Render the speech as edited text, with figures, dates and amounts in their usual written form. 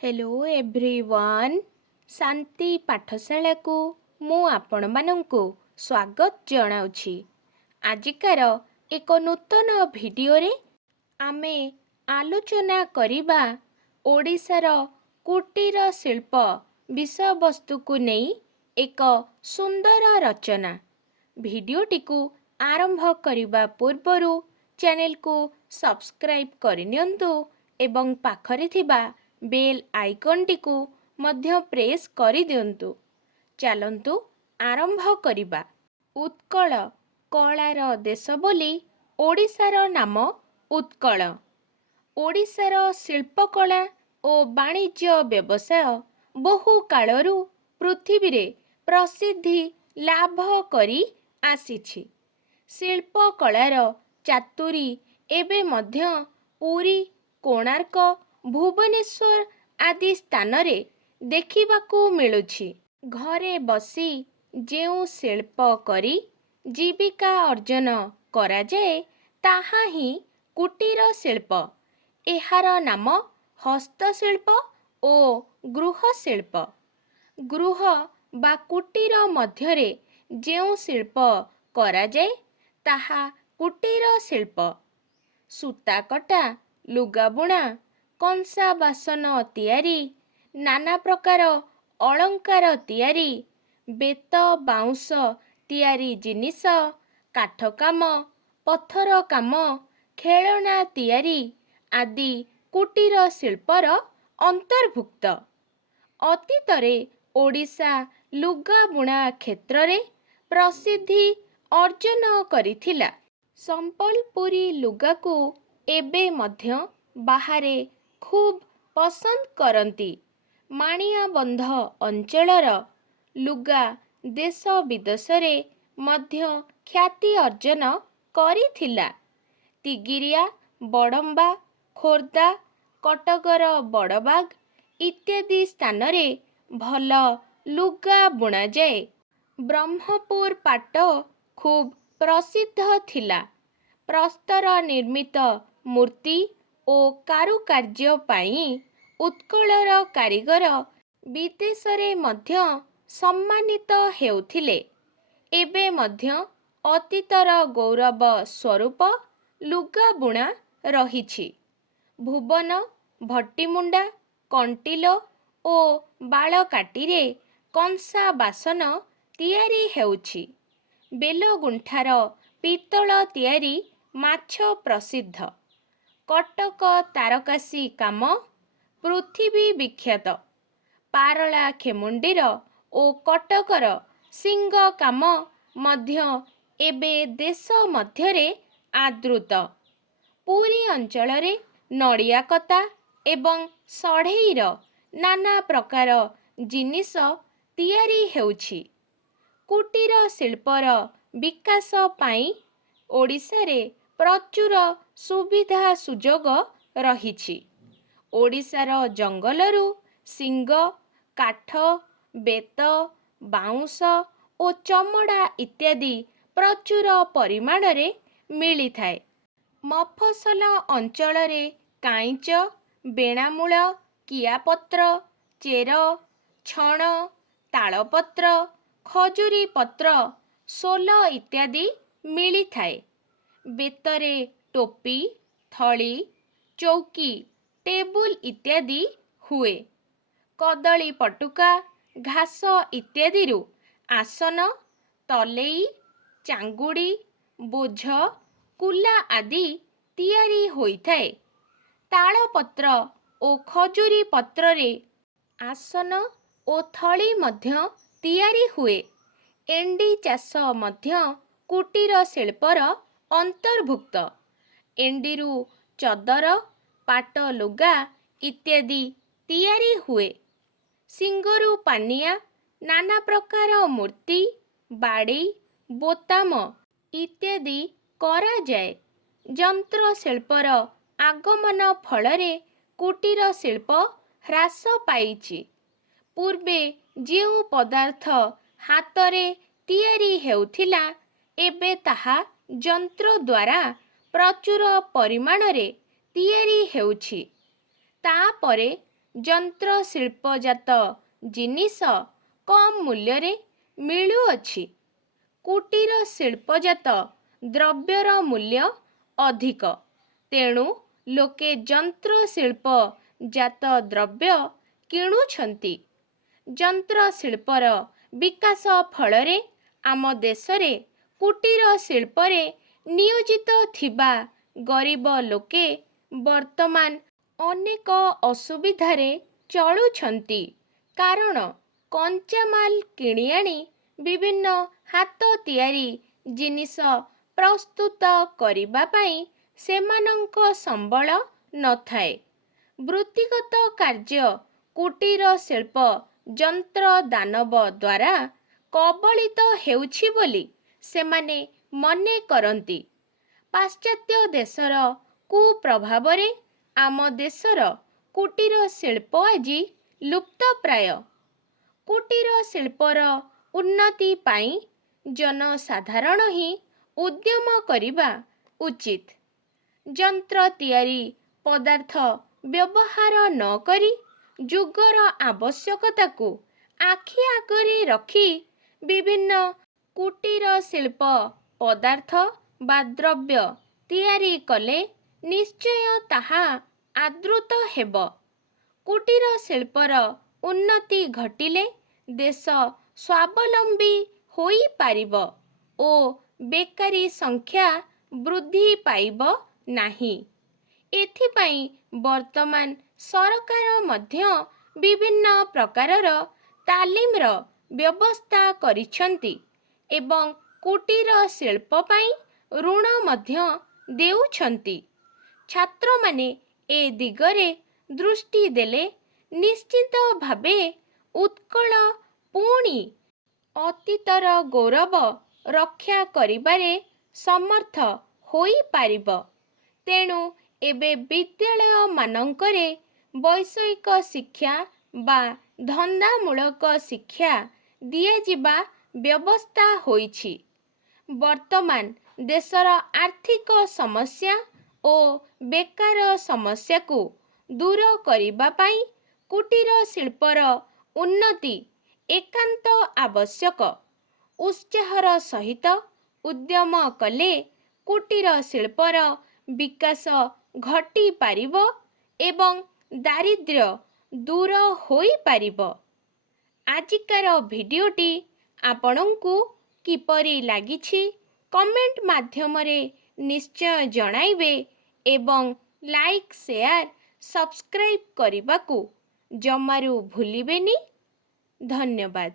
Hello everyone शांति पाठशाला को मु आपण मानंकु स्वागत जनाउछि। आजिकार एक नूतन भिडियो रे आमे आलोचना करिबा ओडिशार कुटीर शिल्प विषय वस्तु को नहीं एक सुंदर रचना। भिडियोटी को आरंभ करिबा पूर्वरु चैनल को सब्सक्राइब करिनियंतु एवं पाखरे थिबा बेल आइकन टी को मध्य प्रेस करि दियंतु। चलंतु आरंभ करिबा। उत्कल कलार देश बोली ओडिशार नाम उत्कल। ओडिशार शिल्पकला और वाणिज्य व्यवसाय बहु कालरू पृथ्वी रे प्रसिद्धि लाभ करी आसीछि। शिल्पकलार चातुरी एबे मध्य पुरी कोणार्क भुवनेश्वर आदि स्थान रे देखिबाकू मिलुछि। घरे बसी जेउ शिल्प करी जीविका अर्जन करा जाए ताहा ही कुटीर शिल्प। एहार नाम हस्तशिल्प ओ गृह शिल्प। गृह बा कुटीर मध्यरे जेउ शिल्प करा जाए ताहा कुटीर शिल्प। सूता कटा, लुगा बुणा, कंसा बासन तियारी, नाना प्रकार अलंकार तियारी, बेत बाउंस तियारी जिनिस, काठ काम, पत्थर काम, खेलना तियारी आदि कुटीर शिल्पर अंतर्भुक्त। अतीतरे ओडिशा लुगा बुणा क्षेत्र रे प्रसिद्धि अर्जन करिथिला। संबलपुरी लुगा को एबे मध्य बाहारे खूब पसंद करंती। माणियाबंध अंचलर लुगा देश विदेश रे मध्य ख्याति अर्जन करिथिला। तिगिरिया, बड़म्बा, खोर्दा, कटकर बड़बाग इत्यादि स्थान रे भल लुगा बुणा जाए। ब्रह्मपुर पाट खूब प्रसिद्ध थिला। प्रस्तर निर्मित मूर्ति ओ कारुकार्य पाई उत्कलर कारीगर विदेश रे मध्य सम्मानित हेउथिले। एबे मध्य अतीतर गौरव स्वरूप लुगा बुणा रहिछि। भुवन, भट्टिमुंडा, कंटिलो ओ बालकाटीरे कंसा बासन तियारी हेउछि। बेलगुंठार पितल तियारी माछ प्रसिद्ध। कटक तारकासी काम पृथ्वी विख्यात। पारला खेमुंडीर ओ कटकर सिंग काम मध्य एबे देश मध्यरे आदृत। पुरी अंचलरे नड़िया कता एवं सढ़ेईर नाना प्रकार जिनिस तियारी हेउछि। कुटीर शिल्पर विकास पाई ओडिशारे प्रचुर सुविधा सुजोग रहिछि। ओडिशार जंगलरू सिंग, काठ, बेत, बाउंस ओ चमड़ा इत्यादि प्रचुर परिमाणरे मिली थाए। मफसल अंचलरे काइंच, बेणामूल, कियापत्र, चेर, छण, तालपत्र, खजुरी पत्र, सोल इत्यादि मिली थाए। बेतरे टोपी, थली, चौकी, टेबुल इत्यादि हुए। कदली पटुका, घास इत्यादिरु आसन, तलेई, चांगुड़ी, बोझ, कुला आदि तियारी होइथाए। तालपत्र ओ खजुरी पत्ररे आसन ओ थली मध्य तियारी हुए। एंडी चाष मध्य कुटीर शिल्पर अंतर्भुक्त। एंडीरू चदर, पाट लुगा इत्यादि तियारी हुए। सिंगरू पानिया, नाना प्रकार मूर्ति, बाड़ी, बोताम इत्यादि करा जाए। यंत्र शिल्पर आगमन फलरे कुटीर शिल्प ह्रास पाइछि। पूर्वे जेउ पदार्थ हातरे तियारी हेउथिला एबे ताहा यंत्र द्वारा प्रचुर परिमाणरे तियारी हेउछि। तापरे ଯନ୍ତ୍ରଶିଳ୍ପଜାତ ଜିନିଷ କମ୍ ମୂଲ୍ୟରେ ମିଳୁଅଛି। କୁଟୀର ଶିଳ୍ପଜାତ ଦ୍ରବ୍ୟର ମୂଲ୍ୟ ଅଧିକ, ତେଣୁ ଲୋକେ ଯନ୍ତ୍ରଶିଳ୍ପଜାତ ଦ୍ରବ୍ୟ କିଣୁଛନ୍ତି। ଯନ୍ତ୍ରଶିଳ୍ପର ବିକାଶ ଫଳରେ ଆମ ଦେଶରେ କୁଟୀର ଶିଳ୍ପରେ ନିୟୋଜିତ ଥିବା ଗରିବ ଲୋକେ ବର୍ତ୍ତମାନ ଅନେକ ଅସୁବିଧାରେ ଚଳୁଛନ୍ତି, କାରଣ କଞ୍ଚାମାଲ କିଣି ଆଣି ବିଭିନ୍ନ ହାତ ତିଆରି ଜିନିଷ ପ୍ରସ୍ତୁତ କରିବା ପାଇଁ ସେମାନଙ୍କ ସମ୍ବଳ ନଥାଏ। ବୃତ୍ତିଗତ କାର୍ଯ୍ୟ କୁଟୀର ଶିଳ୍ପ ଯନ୍ତ୍ର ଦାନବ ଦ୍ୱାରା କବଳିତ ହେଉଛି ବୋଲି ସେମାନେ ମନେ କରନ୍ତି। ପାଶ୍ଚାତ୍ୟ ଦେଶର କୁପ୍ରଭାବରେ ଆମ ଦେଶର କୁଟୀର ଶିଳ୍ପ ଆଜି ଲୁପ୍ତପ୍ରାୟ। କୁଟୀର ଶିଳ୍ପର ଉନ୍ନତି ପାଇଁ ଜନସାଧାରଣ ହିଁ ଉଦ୍ୟମ କରିବା ଉଚିତ। ଯନ୍ତ୍ର ତିଆରି ପଦାର୍ଥ ବ୍ୟବହାର ନ କରି ଯୁଗର ଆବଶ୍ୟକତାକୁ ଆଖି ଆଗରେ ରଖି ବିଭିନ୍ନ କୁଟୀର ଶିଳ୍ପ ପଦାର୍ଥ ବା ଦ୍ରବ୍ୟ ତିଆରି କଲେ ନିଶ୍ଚୟ ତାହା ଆଦୃତ ହେବ। କୁଟୀର ଶିଳ୍ପର ଉନ୍ନତି ଘଟିଲେ ଦେଶ ସ୍ୱାବଲମ୍ବୀ ହୋଇପାରିବ ଓ ବେକାରୀ ସଂଖ୍ୟା ବୃଦ୍ଧି ପାଇବ ନାହିଁ। ଏଥିପାଇଁ ବର୍ତ୍ତମାନ ସରକାର ମଧ୍ୟ ବିଭିନ୍ନ ପ୍ରକାରର ତାଲିମର ବ୍ୟବସ୍ଥା କରିଛନ୍ତି ଏବଂ କୁଟୀର ଶିଳ୍ପ ପାଇଁ ଋଣ ମଧ୍ୟ ଦେଉଛନ୍ତି। ଛାତ୍ରମାନେ ଏ ଦିଗରେ ଦୃଷ୍ଟି ଦେଲେ ନିଶ୍ଚିତ ଭାବେ ଉତ୍କଳ ପୁଣି ଅତୀତର ଗୌରବ ରକ୍ଷା କରିବାରେ ସମର୍ଥ ହୋଇପାରିବ। ତେଣୁ ଏବେ ବିଦ୍ୟାଳୟମାନଙ୍କରେ ବୈଷୟିକ ଶିକ୍ଷା ବା ଧନ୍ଦାମୂଳକ ଶିକ୍ଷା ଦିଆଯିବା ବ୍ୟବସ୍ଥା ହୋଇଛି। ବର୍ତ୍ତମାନ ଦେଶର ଆର୍ଥିକ ସମସ୍ୟା ଓ ବେକାର ସମସ୍ୟାକୁ ଦୂର କରିବା ପାଇଁ କୁଟୀର ଶିଳ୍ପର ଉନ୍ନତି ଏକାନ୍ତ ଆବଶ୍ୟକ। ଉତ୍ସାହର ସହିତ ଉଦ୍ୟମ କଲେ କୁଟୀର ଶିଳ୍ପର ବିକାଶ ଘଟିପାରିବ ଏବଂ ଦାରିଦ୍ର୍ୟ ଦୂର ହୋଇପାରିବ। ଆଜିକାର ଭିଡ଼ିଓଟି ଆପଣଙ୍କୁ କିପରି ଲାଗିଛି କମେଣ୍ଟ ମାଧ୍ୟମରେ ନିଶ୍ଚୟ ଜଣାଇବେ ଏବଂ ଲାଇକ୍, ସେୟାର, ସବସ୍କ୍ରାଇବ୍ କରିବାକୁ ଜମାରୁ ଭୁଲିବେନି। ଧନ୍ୟବାଦ।